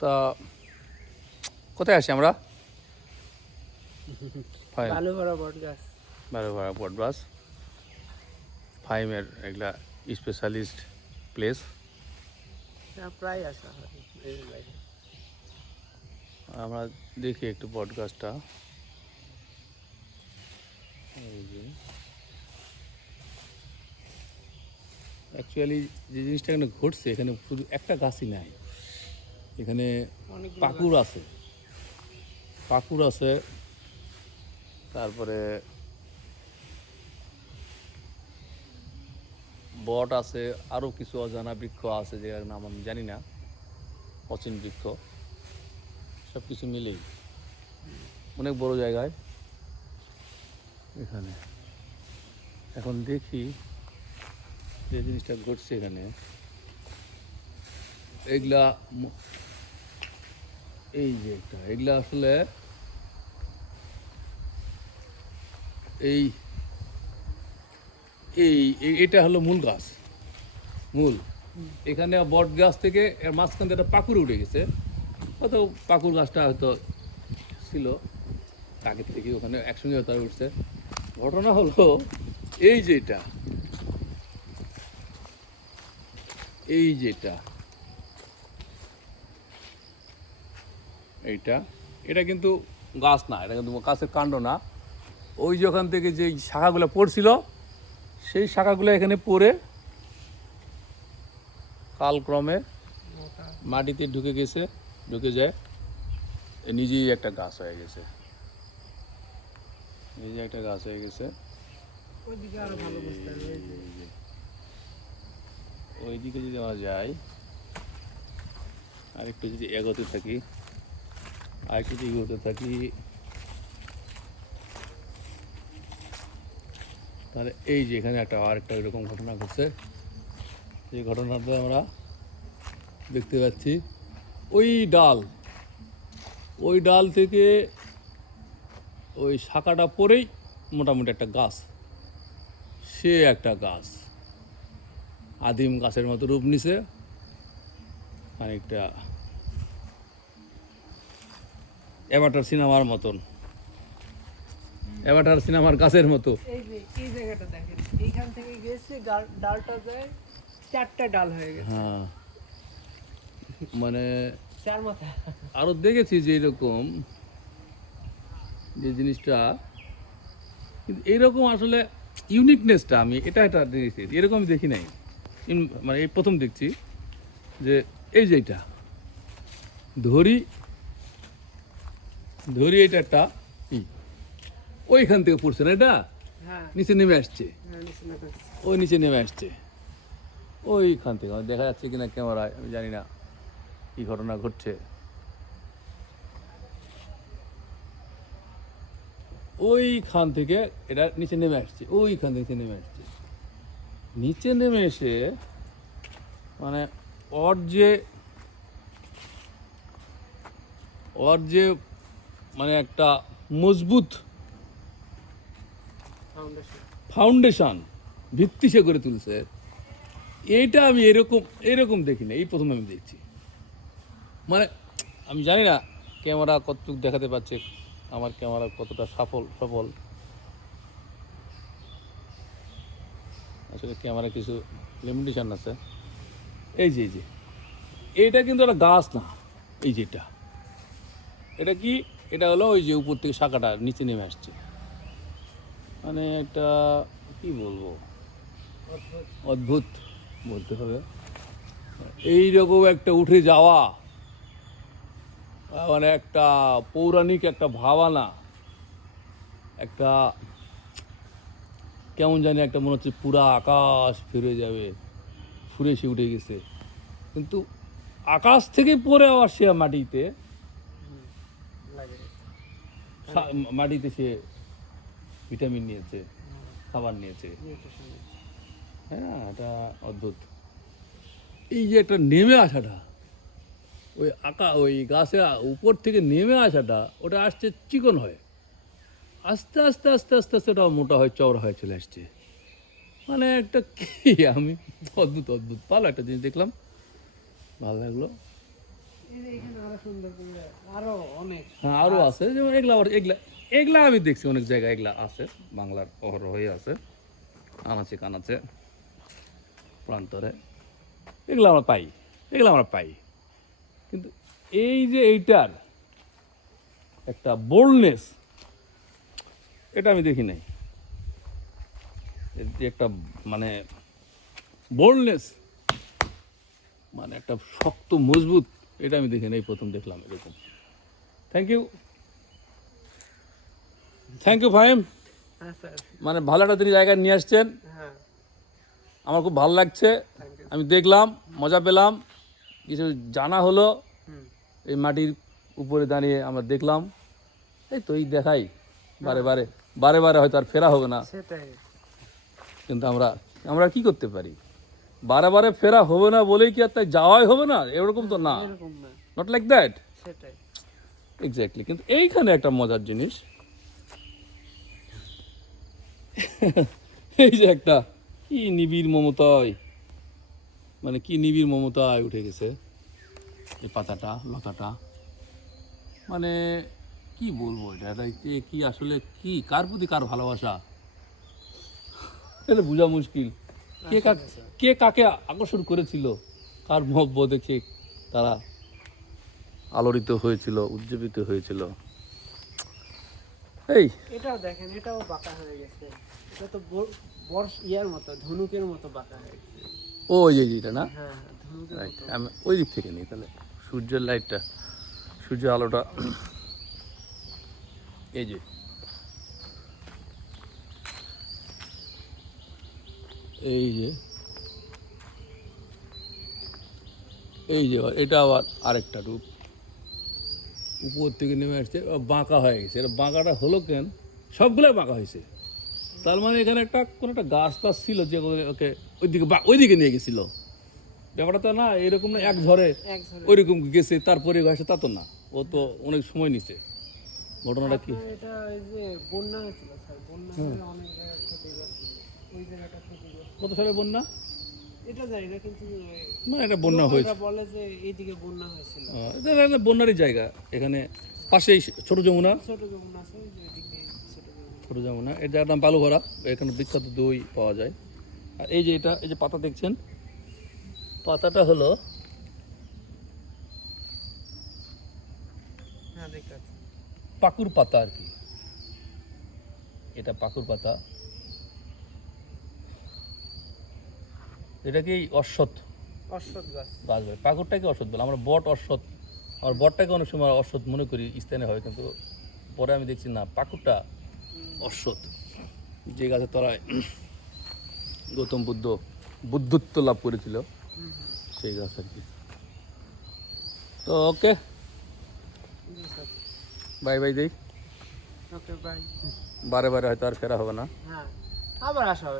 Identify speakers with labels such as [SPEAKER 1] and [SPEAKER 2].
[SPEAKER 1] তা কোথায় আছি আমরা? বারো ভাড়া বটবাস ফাইমের এগুলা স্পেশালিস্ট প্লেস
[SPEAKER 2] প্রায় আসা।
[SPEAKER 1] আমরা দেখি একটু বট গাছটা। অ্যাকচুয়ালি যে জিনিসটা এখানে ঘটছে এখানে শুধু একটা গাছই নাই। এখানে পাকুর আছে। পাকুর আছে। তারপরে বট আছে। আরও কিছু অজানা বৃক্ষ আছে যেটার নাম আমি জানি না। অচিন বৃক্ষ। সব কিছু মিলেই। অনেক বড় জায়গায়। এখানে। এখন দেখি যে জিনিসটা ঘটছে এখানে। এগুলা এই যে একটা, এগুলা আসলে এই এই এটা হলো মূল গাছ, মূল। এখানে বট গাছ থেকে এর মাঝখান থেকে একটা পাকুড় উঠে গেছে। হয়তো পাকুর গাছটা হয়তো ছিল আগের থেকে ওখানে একসঙ্গে হয়তো উঠছে। ঘটনা হলো এই যেটা এই যেটা এইটা। এটা কিন্তু গাছ না, এটা কিন্তু গাছের কাণ্ড না। ওই যে ওখান থেকে যে শাখাগুলো পড়ছিল, সেই শাখাগুলো এখানে পড়ে কালক্রমে মাটিতে ঢুকে গেছে, ঢুকে যায়। নিজেই একটা গাছ হয়ে গেছে। নিজে একটা গাছ হয়ে গেছে।
[SPEAKER 2] ওইদিকে
[SPEAKER 1] যদি আমরা যাই আরেকটু যদি এগোতে থাকি আরেকটু যদি এগোতে থাকি। তাহলে এই যে এখানে একটা আরেকটা এরকম ঘটনা ঘটছে। যে ঘটনাটা আমরা দেখতে পাচ্ছি। ওই ডাল ওই ডাল থেকে ওই শাখাটা পরেই মোটামুটি একটা গাছ। সে একটা গাছ। আদিম গাছের মতো রূপ নিছে। খানিকটা অ্যাভাটার সিনেমার মতন। অ্যাভাটার সিনেমার গাছের মতো।
[SPEAKER 2] এই জায়গাটা দেখেন এইখান থেকে গেছে ডালটা যায় চারটা ডাল হয়ে গেছে।
[SPEAKER 1] হ্যাঁ। মানে
[SPEAKER 2] চার মাথা।
[SPEAKER 1] আরও দেখেছি যে এরকম যে জিনিসটা কিন্তু এইরকম আসলে ইউনিকনেসটা আমি এটা একটা দেখেছি। এরকম দেখি নাই। মানে এই প্রথম দেখছি যে এই যে এটা ধরি ধরি এটা একটা ওইখান থেকে পড়ছে না এটা?
[SPEAKER 2] হ্যাঁ।
[SPEAKER 1] নিচে নেমে আসছে।
[SPEAKER 2] হ্যাঁ নিচে নামা আছে।
[SPEAKER 1] ওই নিচে নেমে আসছে। ওইখান থেকে দেখা যাচ্ছে কিনা ক্যামেরায় আমি জানি না কি ঘটনা ঘটছে। ওইখান থেকে এটা নিচে নেমে আসছে ওইখান থেকে নেমে আসছে। নিচে নেমে এসে মানে ওর যে ওর যে মানে একটা মজবুত
[SPEAKER 2] ফাউন্ডেশন
[SPEAKER 1] ভিত্তি সে করে তুলছে। এইটা আমি এরকম এরকম দেখি না এই প্রথম আমি দেখছি। মানে আমি জানি না ক্যামেরা কতটুকু দেখাতে পারছে আমার ক্যামেরা কতটা সফল সফল আসলে ক্যামেরা কিছু লিমিটেশন আছে। এই যে এই যে এইটা কিন্তু একটা গাছ না এই যেটা। এটা কি এটা হলো ওই যে উপর থেকে শাখাটা, নিচে নেমে আসছে। মানে একটা, কি বলব? অদ্ভুত বলতে হবে। এই রকম একটা উঠে যাওয়া মানে একটা পৌরাণিক একটা ভাবানা, একটা কেমন জানি একটা মনে হচ্ছে পুরা আকাশ ফিরে যাবে ফুরে সে উঠে গেছে। কিন্তু আকাশ থেকে পড়ে আবার সে মাটিতে মাটিতে সে ভিটামিন নিয়েছে, খাবার নিয়েছে। হ্যাঁ এটা অদ্ভুত। এই যে একটা নেমে আসাটা, ওই আঁকা, ওই গাছে উপর থেকে নেমে আসাটা, ওটা আসছে চিকন হয়। আস্তে আস্তে আস্তে আস্তে আস্তে ওটা মোটা হয়, চওড়া হয়ে চলে আসছে। মানে একটা কি, আমি অদ্ভুত অদ্ভুত। ভালো একটা জিনিস দেখলাম। ভালো লাগল। আরও আছে যেমন এগুলা আবার এগুলা এগুলা আমি দেখছি অনেক জায়গায় এগুলা আছে। বাংলার অহরহই আছে। আনাচে কানাচে প্রান্তরে। এগুলো আমরা পাই। এগুলো আমরা পাই। কিন্তু এই যে এইটার একটা বোল্ডনেস এটা আমি দেখি নাই। যে একটা মানে বোল্ডনেস মানে একটা শক্ত মজবুত এটা আমি দেখি নাই প্রথম দেখলাম এরকম। Thank you thank you Fahim মানে ভালো একটা তিনি জায়গায় নিয়ে আসছেন।
[SPEAKER 2] হ্যাঁ।
[SPEAKER 1] আমার খুব ভালো লাগছে। আমি দেখলাম মজা পেলাম। কিছু জানা হলো। এই মাটির উপরে দাঁড়িয়ে আমরা দেখলাম। এই তো এই দেখাই বারে বারে। বারে বারে হয়তো আর ফেরা হবে না। কিন্তু আমরা আমরা কি করতে পারি? বারে বারে ফেরা হবে না বলেই কি আর তাই যাওয়াই হবে না? এরকম তো না। নট লাইক দ্যাট এক্স্যাক্টলি কিন্তু এইখানে একটা মজার জিনিস। এই যে একটা কি নিবিড় মমতায় মানে কি নিবিড় মমতায় উঠে গেছে। এই পাতাটা লতাটা। মানে কি বলব এটা? এটা কি আসলে কি? কার প্রতি কার ভালোবাসা? এটা বোঝা মুশকিল। কে কাকে কে কাকে আকর্ষণ করেছিল? কার মহব্বত দেখে তারা আলোড়িত হয়েছিল উজ্জীবিত হয়েছিল? এই।
[SPEAKER 2] এটাও দেখেন এটাও বাঁকা হয়ে গেছে। এটা তো বর্ষ ইয়ার মতো ধনুকের মতো বাঁকা হয়ে গেছে।
[SPEAKER 1] ও এই না?
[SPEAKER 2] হ্যাঁ হ্যাঁ,
[SPEAKER 1] আমি ওই দিক থেকে নিই তাহলে। সূর্যের লাইটটা সূর্যের আলোটা এই যে। এই যে এই যে এটা আবার আরেকটা রূপ। উপর থেকে নেমে আসছে বাঁকা হয়ে গেছে। এটা বাঁকাটা হলো কেন? সবগুলোই বাঁকা হয়েছে। তার মানে এখানে একটা কোনো একটা গাছ টাছ ছিল যে ওকে ওইদিকে বা- ওইদিকে নিয়ে গেছিল। ব্যাপারটা তো না এরকম না এক ঝড়ে ওইরকম গেছে তারপরে গেছে তা তো না। ও তো অনেক সময় নিছে। ঘটনাটা কি?
[SPEAKER 2] এটা ওই যে বন্যা হয়েছিল স্যার। বন্যা অনেক হয়েছে। ওই জায়গাটা ক্ষতিগ্রস্ত
[SPEAKER 1] কত সালে বন্যা?
[SPEAKER 2] এটা জানি না কিন্তু ওই
[SPEAKER 1] বন্যা হয়েছে।
[SPEAKER 2] বলে যে এইদিকে বন্যা হয়েছিল।
[SPEAKER 1] এটা একটা বন্যারই জায়গা। এখানে পাশেই ছোট যমুনা।
[SPEAKER 2] ছোট যমুনা আছে ছোট যমুনা।
[SPEAKER 1] এর জায়গার নাম বালুঘরা এখানে বিখ্যাত দই পাওয়া যায়। আর এই যে এটা এই যে পাতা দেখছেন? পাতাটা হলো
[SPEAKER 2] হ্যাঁ
[SPEAKER 1] পাকুর পাতা আর কি। এটা পাকুর পাতা। এটা কি অশ্বত্থ?
[SPEAKER 2] অশ্বত গাছ।
[SPEAKER 1] গাছ বলে। পাকুরটাকে অসৎ বলে? আমরা বট অসৎ আমার বটটাকে অনেক সময় অসৎ মনে করি স্থানে হয় কিন্তু পরে আমি দেখছি না। পাকুরটা অসৎ যে গাছের তলায় গৌতম বুদ্ধ বুদ্ধত্ব লাভ করেছিল সেই গাছ আর কি। তো ওকে। বাই বাই দেই।
[SPEAKER 2] Okay bye.
[SPEAKER 1] বারে বারে হয়তো আর ফেরা হবে না।
[SPEAKER 2] হ্যাঁ আবার আসা হবে।